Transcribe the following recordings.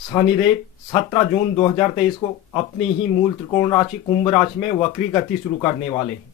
शनिदेव 17 जून 2023 को अपनी ही मूल त्रिकोण राशि कुंभ राशि में वक्री गति शुरू करने वाले हैं,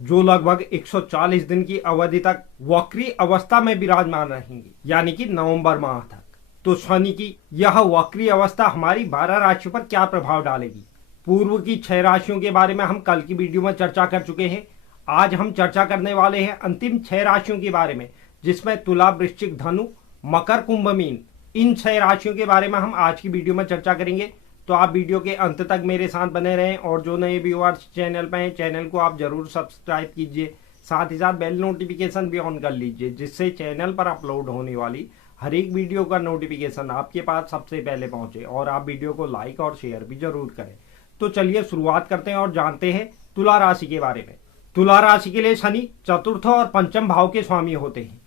जो लगभग 140 दिन की अवधि तक वक्री अवस्था में विराजमान रहेंगे, यानी कि नवंबर माह तक। तो शनि की यह वक्री अवस्था हमारी 12 राशियों पर क्या प्रभाव डालेगी? पूर्व की 6 राशियों के बारे में हम कल की वीडियो में चर्चा कर चुके हैं। आज हम चर्चा करने वाले हैं अंतिम 6 राशियों के बारे में, जिसमें तुला, वृश्चिक, धनु, मकर, कुंभ, मीन, इन 6 राशियों के बारे में हम आज की वीडियो में चर्चा करेंगे। तो आप वीडियो के अंत तक मेरे साथ बने रहें और जो नए व्यूअर्स चैनल पर हैं, चैनल को आप जरूर सब्सक्राइब कीजिए। साथ ही साथ बेल नोटिफिकेशन भी ऑन कर लीजिए, जिससे चैनल पर अपलोड होने वाली हर एक वीडियो का नोटिफिकेशन आपके पास सबसे पहले पहुंचे। और आप वीडियो को लाइक और शेयर भी जरूर करें। तो चलिए शुरुआत करते हैं और जानते हैं तुला राशि के बारे में। तुला राशि के लिए शनि चतुर्थ और पंचम भाव के स्वामी होते हैं।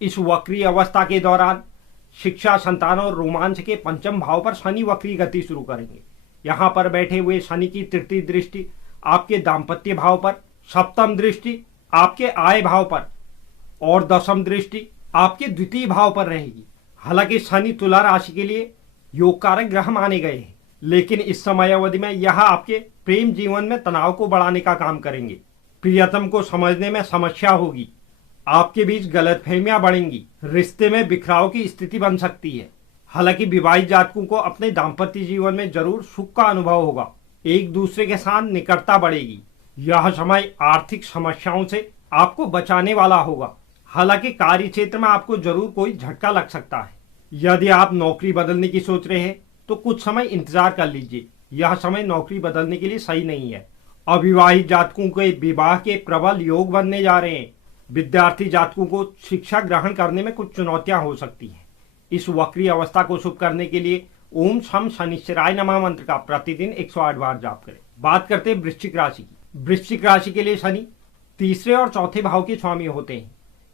इस वक्री अवस्था के दौरान शिक्षा, संतान और रोमांच के पंचम भाव पर शनि वक्री गति शुरू करेंगे। यहाँ पर बैठे हुए शनि की तृतीय दृष्टि आपके दाम्पत्य भाव पर, सप्तम दृष्टि आपके आय भाव पर और दशम दृष्टि आपके द्वितीय भाव पर रहेगी। हालांकि शनि तुला राशि के लिए योग कारक ग्रह माने गए हैं, लेकिन इस समय अवधि में यह आपके प्रेम जीवन में तनाव को बढ़ाने का काम करेंगे। प्रियतम को समझने में समस्या होगी, आपके बीच गलतफहमियां बढ़ेंगी, रिश्ते में बिखराव की स्थिति बन सकती है। हालांकि विवाहित जातकों को अपने दाम्पत्य जीवन में जरूर सुख का अनुभव होगा, एक दूसरे के साथ निकटता बढ़ेगी। यह समय आर्थिक समस्याओं से आपको बचाने वाला होगा। हालांकि कार्य क्षेत्र में आपको जरूर कोई झटका लग सकता है। यदि आप नौकरी बदलने की सोच रहे हैं तो कुछ समय इंतजार कर लीजिए, यह समय नौकरी बदलने के लिए सही नहीं है। अविवाहित जातकों के विवाह के प्रबल योग बनने जा रहे हैं। विद्यार्थी जातकों को शिक्षा ग्रहण करने में कुछ चुनौतियां हो सकती हैं। इस वक्री अवस्था को शुभ करने के लिए ओम शम शनिश्चराय नमः मंत्र का प्रतिदिन 108 बार जाप करें। बात करते हैं वृश्चिक राशि की। वृश्चिक राशि के लिए शनि तीसरे और चौथे भाव के स्वामी होते हैं।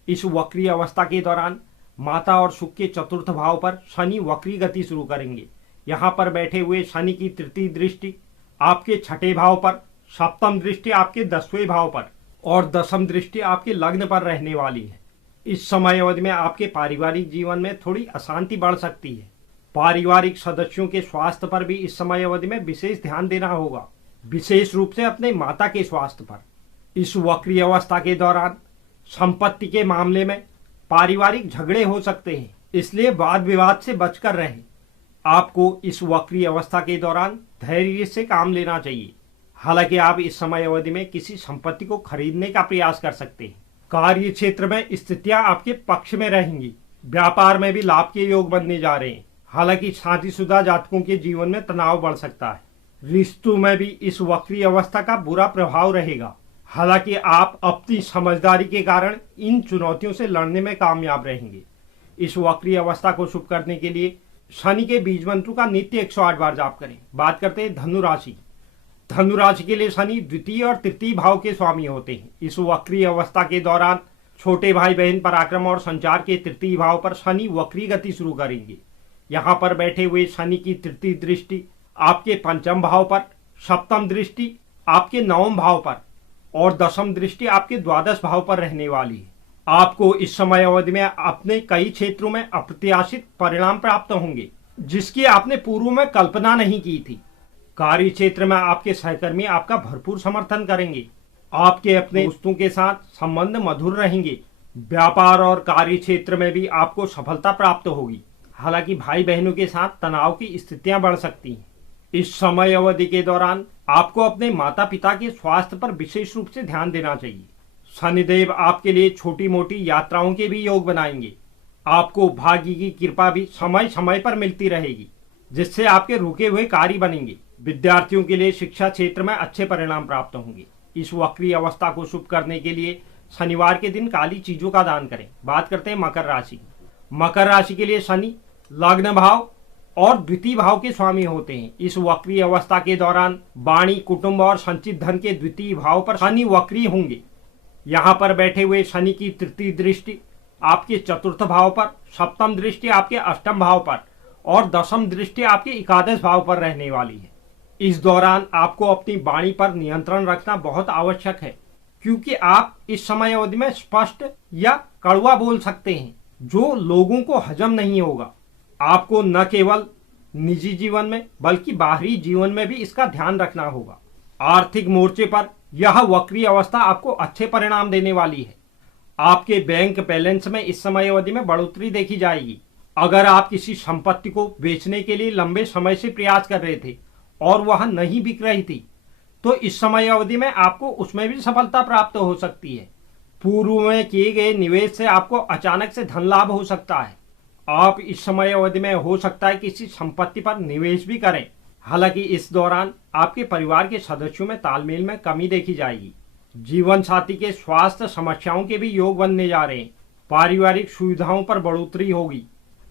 इस वक्री अवस्था के दौरान माता और सुख के चतुर्थ भाव पर शनि वक्री गति शुरू करेंगे। यहाँ पर बैठे हुए शनि की तृतीय दृष्टि आपके छठे भाव पर, सप्तम दृष्टि आपके 10वें भाव पर और दशम दृष्टि आपके लग्न पर रहने वाली है। इस समय अवधि में आपके पारिवारिक जीवन में थोड़ी अशांति बढ़ सकती है। पारिवारिक सदस्यों के स्वास्थ्य पर भी इस समय अवधि में विशेष ध्यान देना होगा, विशेष रूप से अपने माता के स्वास्थ्य पर। इस वक्री अवस्था के दौरान संपत्ति के मामले में पारिवारिक झगड़े हो सकते हैं, इसलिए वाद विवाद से बचकर रहें। आपको इस वक्री अवस्था के दौरान धैर्य से काम लेना चाहिए। हालांकि आप इस समय अवधि में किसी संपत्ति को खरीदने का प्रयास कर सकते हैं। कार्य क्षेत्र में स्थितियां आपके पक्ष में रहेंगी। व्यापार में भी लाभ के योग बनने जा रहे हैं। हालांकि शादीशुदा जातकों के जीवन में तनाव बढ़ सकता है। रिश्तों में भी इस वक्री अवस्था का बुरा प्रभाव रहेगा। हालांकि आप अपनी समझदारी के कारण इन चुनौतियों से लड़ने में कामयाब रहेंगे। इस वक्री अवस्था को शुभ करने के लिए शनि के बीज मंत्र का नित्य 108 बार जाप करें। बात करते हैं धनु राशि। धनु राशि के लिए शनि द्वितीय और तृतीय भाव के स्वामी होते हैं। इस वक्री अवस्था के दौरान छोटे भाई बहन, पराक्रम और संचार के तृतीय भाव पर शनि वक्री गति शुरू करेंगे। यहाँ पर बैठे हुए शनि की तृतीय दृष्टि आपके पंचम भाव पर, सप्तम दृष्टि आपके नवम भाव पर और दशम दृष्टि आपके द्वादश भाव पर रहने वाली है। आपको इस समय अवधि में अपने कई क्षेत्रों में अप्रत्याशित परिणाम प्राप्त होंगे, जिसकी आपने पूर्व में कल्पना नहीं की थी। कार्य क्षेत्र में आपके सहकर्मी आपका भरपूर समर्थन करेंगे। आपके अपने दोस्तों के साथ संबंध मधुर रहेंगे। व्यापार और कार्य क्षेत्र में भी आपको सफलता प्राप्त होगी। हालांकि भाई बहनों के साथ तनाव की स्थितियां बढ़ सकती हैं। इस समय अवधि के दौरान आपको अपने माता पिता के स्वास्थ्य पर विशेष रूप से ध्यान देना चाहिए। शनिदेव आपके लिए छोटी मोटी यात्राओं के भी योग बनाएंगे। आपको भाग्य की कृपा भी समय समय पर मिलती रहेगी, जिससे आपके रुके हुए कार्य बनेंगे। विद्यार्थियों के लिए शिक्षा क्षेत्र में अच्छे परिणाम प्राप्त होंगे। इस वक्री अवस्था को शुभ करने के लिए शनिवार के दिन काली चीजों का दान करें। बात करते हैं मकर राशि। मकर राशि के लिए शनि लग्न भाव और द्वितीय भाव के स्वामी होते हैं। इस वक्री अवस्था के दौरान वाणी, कुटुंब और संचित धन के द्वितीय भाव पर शनि वक्री होंगे। यहाँ पर बैठे हुए शनि की तृतीय दृष्टि आपके चतुर्थ भाव पर, सप्तम दृष्टि आपके अष्टम भाव पर और दशम दृष्टि आपके एकादश भाव पर रहने वाली है। इस दौरान आपको अपनी वाणी पर नियंत्रण रखना बहुत आवश्यक है, क्योंकि आप इस समय अवधि में स्पष्ट या कड़वा बोल सकते हैं, जो लोगों को हजम नहीं होगा। आपको न केवल निजी जीवन में बल्कि बाहरी जीवन में भी इसका ध्यान रखना होगा। आर्थिक मोर्चे पर यह वक्री अवस्था आपको अच्छे परिणाम देने वाली है। आपके बैंक बैलेंस में इस समय अवधि में बढ़ोतरी देखी जाएगी। अगर आप किसी संपत्ति को बेचने के लिए लंबे समय से प्रयास कर रहे थे और वह नहीं बिक रही थी, तो इस समय अवधि में आपको उसमें भी सफलता प्राप्त हो सकती है। पूर्व में किए गए निवेश से आपको अचानक से धन लाभ हो सकता है। आप इस समय अवधि में हो सकता है किसी संपत्ति पर निवेश भी करें। हालांकि इस दौरान आपके परिवार के सदस्यों में तालमेल में कमी देखी जाएगी। जीवन साथी के स्वास्थ्य समस्याओं के भी योग बनने जा रहे हैं। पारिवारिक सुविधाओं पर बढ़ोतरी होगी।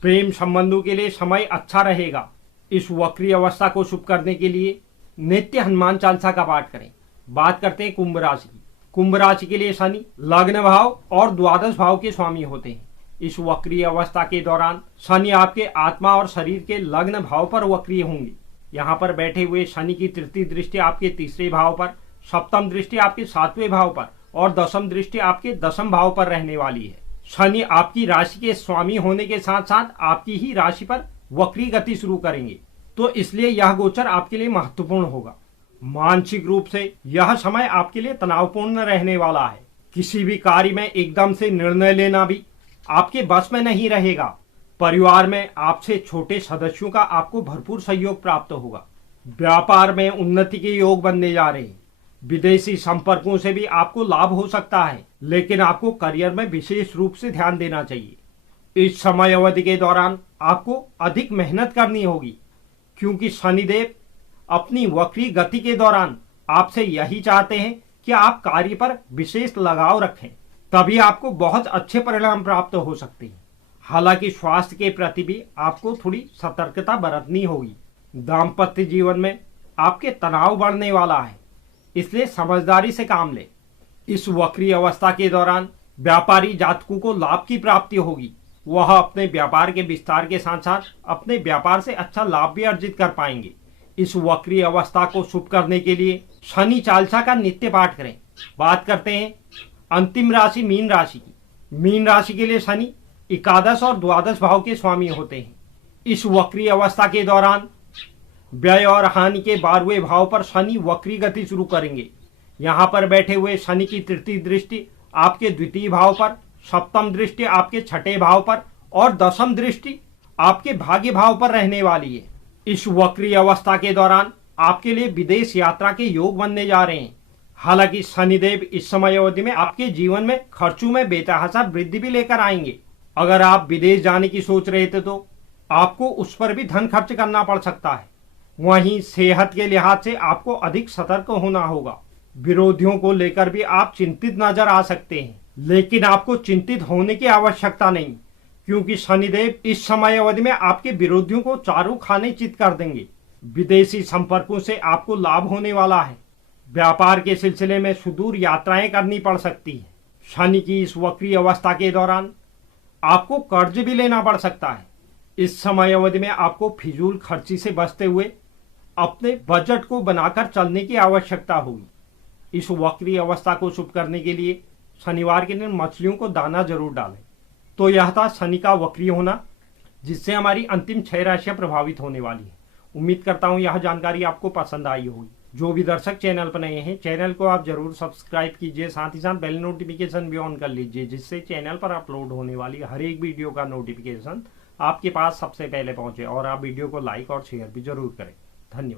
प्रेम संबंधों के लिए समय अच्छा रहेगा। इस वक्री अवस्था को शुभ करने के लिए नित्य हनुमान चालीसा का पाठ करें। बात करते हैं कुंभ राशि की। कुंभ राशि के लिए शनि लग्न भाव और द्वादश भाव के स्वामी होते हैं। इस वक्री अवस्था के दौरान शनि आपके आत्मा और शरीर के लग्न भाव पर वक्री होंगे। यहाँ पर बैठे हुए शनि की तृतीय दृष्टि आपके तीसरे भाव पर, सप्तम दृष्टि आपके सातवें भाव पर और दशम दृष्टि आपके दशम भाव पर रहने वाली है। शनि आपकी राशि के स्वामी होने के साथ साथ आपकी ही राशि पर वक्री गति शुरू करेंगे, तो इसलिए यह गोचर आपके लिए महत्वपूर्ण होगा। मानसिक रूप से यह समय आपके लिए तनावपूर्ण रहने वाला है। किसी भी कार्य में एकदम से निर्णय लेना भी आपके बस में नहीं रहेगा। परिवार में आपसे छोटे सदस्यों का आपको भरपूर सहयोग प्राप्त होगा। व्यापार में उन्नति के योग बनने जा रहे हैं। विदेशी संपर्कों से भी आपको लाभ हो सकता है, लेकिन आपको करियर में विशेष रूप से ध्यान देना चाहिए। इस समय अवधि के दौरान आपको अधिक मेहनत करनी होगी, क्योंकि शनिदेव अपनी वक्री गति के दौरान आपसे यही चाहते हैं कि आप कार्य पर विशेष लगाव रखें, तभी आपको बहुत अच्छे परिणाम प्राप्त हो सकते हैं। हालांकि स्वास्थ्य के प्रति भी आपको थोड़ी सतर्कता बरतनी होगी। दाम्पत्य जीवन में आपके तनाव बढ़ने वाला है, इसलिए समझदारी से काम लें। इस वक्री अवस्था के दौरान व्यापारी जातकों को लाभ की प्राप्ति होगी। वह अपने व्यापार के विस्तार के साथ साथ अपने व्यापार से अच्छा लाभ भी अर्जित कर पाएंगे। इस वक्री अवस्था को शुभ करने के लिए शनि चालीसा का नित्य पाठ करें। बात करते हैं अंतिम राशि मीन राशि की। मीन राशि के लिए शनि एकादश और द्वादश भाव के स्वामी होते हैं। इस वक्री अवस्था के दौरान व्यय और हानि के 12वें भाव पर शनि वक्री गति शुरू करेंगे। यहाँ पर बैठे हुए शनि की तृतीय दृष्टि आपके द्वितीय भाव पर, सप्तम दृष्टि आपके छठे भाव पर और दशम दृष्टि आपके भाग्य भाव पर रहने वाली है। इस वक्री अवस्था के दौरान आपके लिए विदेश यात्रा के योग बनने जा रहे हैं। हालांकि शनिदेव इस समय अवधि में आपके जीवन में खर्चों में बेतहाशा वृद्धि भी लेकर आएंगे। अगर आप विदेश जाने की सोच रहे थे तो आपको उस पर भी धन खर्च करना पड़ सकता है। वहीं सेहत के लिहाज से आपको अधिक सतर्क होना होगा। विरोधियों को लेकर भी आप चिंतित नजर आ सकते हैं, लेकिन आपको चिंतित होने की आवश्यकता नहीं, क्योंकि शनिदेव इस समय अवधि में आपके विरोधियों को चारों खाने चित कर देंगे। विदेशी संपर्कों से आपको लाभ होने वाला है। व्यापार के सिलसिले में सुदूर यात्राएं करनी पड़ सकती है। शनि की इस वक्री अवस्था के दौरान आपको कर्ज भी लेना पड़ सकता है। इस समय अवधि में आपको फिजूल खर्ची से बचते हुए अपने बजट को बनाकर चलने की आवश्यकता होगी। इस वक्री अवस्था को शुभ करने के लिए शनिवार के दिन मछलियों को दाना जरूर डालें। तो यह था शनि का वक्री होना, जिससे हमारी अंतिम 6 राशियां प्रभावित होने वाली है। उम्मीद करता हूं यह जानकारी आपको पसंद आई होगी। जो भी दर्शक चैनल पर नए हैं, चैनल को आप जरूर सब्सक्राइब कीजिए, साथ ही साथ बेल नोटिफिकेशन भी ऑन कर लीजिए, जिससे चैनल पर अपलोड होने वाली हर एक वीडियो का नोटिफिकेशन आपके पास सबसे पहले पहुंचे। और आप वीडियो को लाइक और शेयर भी जरूर करें। धन्यवाद।